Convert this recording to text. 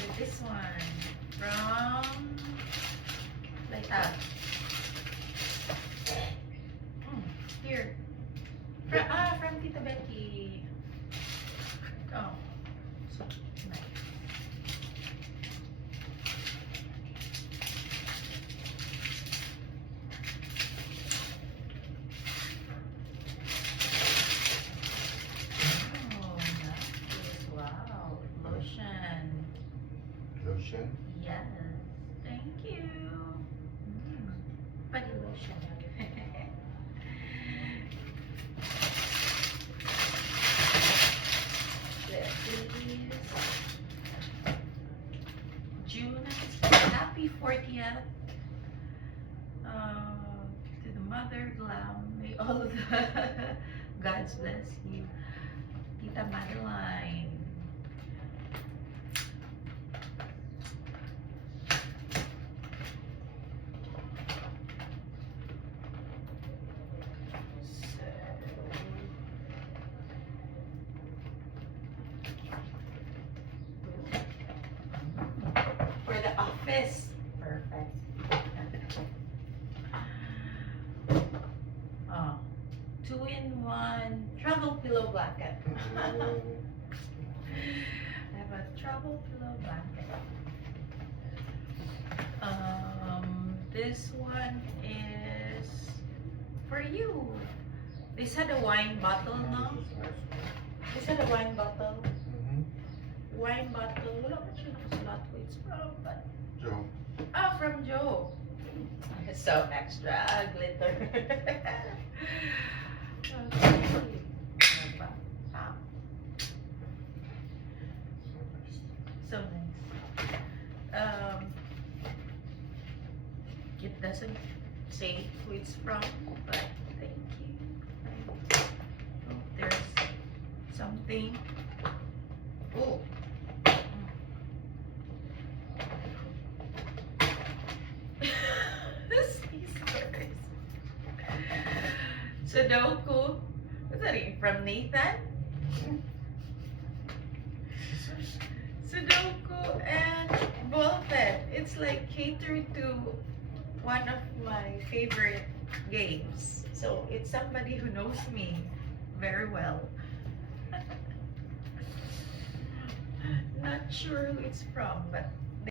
with this one from like that. Here. From Tita Becky. Oh. So nice. Oh, nice. Wow. Lotion. Lotion? Yes. Thank you. Body lotion. June, happy 40th to the mother glam. May all of the God's bless you. Tita Madeline. For the office. Perfect. Oh, 2-in-1 travel pillow blanket. I have a travel pillow blanket. This one is for you. They said a wine bottle, no? They said a wine bottle. Wine bottle. Wala ko siya nakasalat ko. It's from, but... Joe. From Joe. It's so extra glitter. Okay. So nice. It doesn't say who it's from, but thank you. Oh, there's something. Oh. Sudoku. What's that from Nathan? Sudoku and ballpen. It's like catered to one of my favorite games. So it's somebody who knows me very well. Not sure who it's from, but